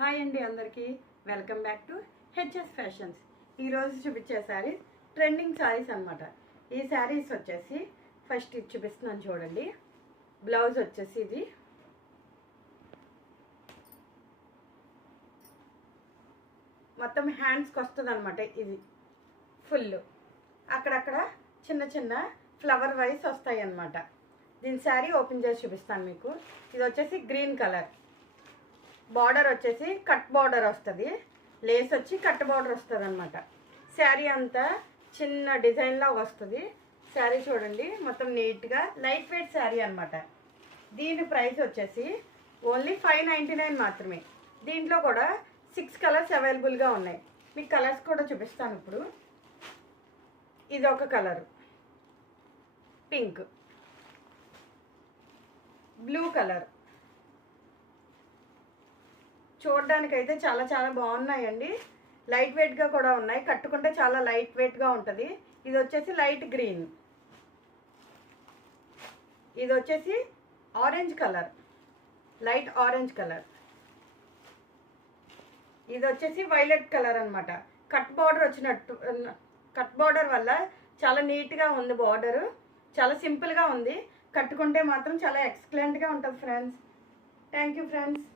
Hi అండి అందరికీ welcome back to HS fashions. ఈరోజు చూపించే శారీస్ ట్రెండింగ్ శారీస్ అనమాట. ఈ శారీస్ వచ్చేసి ఫస్ట్ ఇది చూపిస్తున్నాను చూడండి. బ్లౌజ్ వచ్చేసి ఇది మొత్తం హ్యాండ్స్కి వస్తుంది అనమాట. ఇది ఫుల్ అక్కడక్కడ చిన్న చిన్న ఫ్లవర్ వైస్ వస్తాయి అన్నమాట. దీని శారీ ఓపెన్ చేసి చూపిస్తాను మీకు. ఇది వచ్చేసి గ్రీన్ కలర్, బార్డర్ వచ్చేసి కట్ బార్డర్ వస్తుంది, లేస్ వచ్చి కట్ బార్డర్ వస్తుంది అనమాట. శారీ అంతా చిన్న డిజైన్లా వస్తుంది. శారీ చూడండి మొత్తం నీట్గా లైట్ వెయిట్ శారీ అనమాట. దీని ప్రైస్ వచ్చేసి ఓన్లీ 599 మాత్రమే. దీంట్లో కూడా 6 కలర్స్ అవైలబుల్గా ఉన్నాయి. మీకు కలర్స్ కూడా చూపిస్తాను ఇప్పుడు. ఇది ఒక కలరు పింక్, బ్లూ కలర్. చూడడానికైతే చాలా చాలా బాగున్నాయండి. లైట్ వెయిట్గా కూడా ఉన్నాయి, కట్టుకుంటే చాలా లైట్ వెయిట్గా ఉంటుంది. ఇది వచ్చేసి లైట్ గ్రీన్, ఇది వచ్చేసి orange colour, light orange colour. ఇది వచ్చేసి వైలెట్ కలర్ అనమాట. కట్ బార్డర్ వచ్చినట్టు, కట్ బార్డర్ వల్ల చాలా నీట్గా ఉంది. బార్డరు చాలా సింపుల్గా ఉంది, కట్టుకుంటే మాత్రం చాలా ఎక్సలెంట్గా ఉంటుంది ఫ్రెండ్స్. Thank you friends.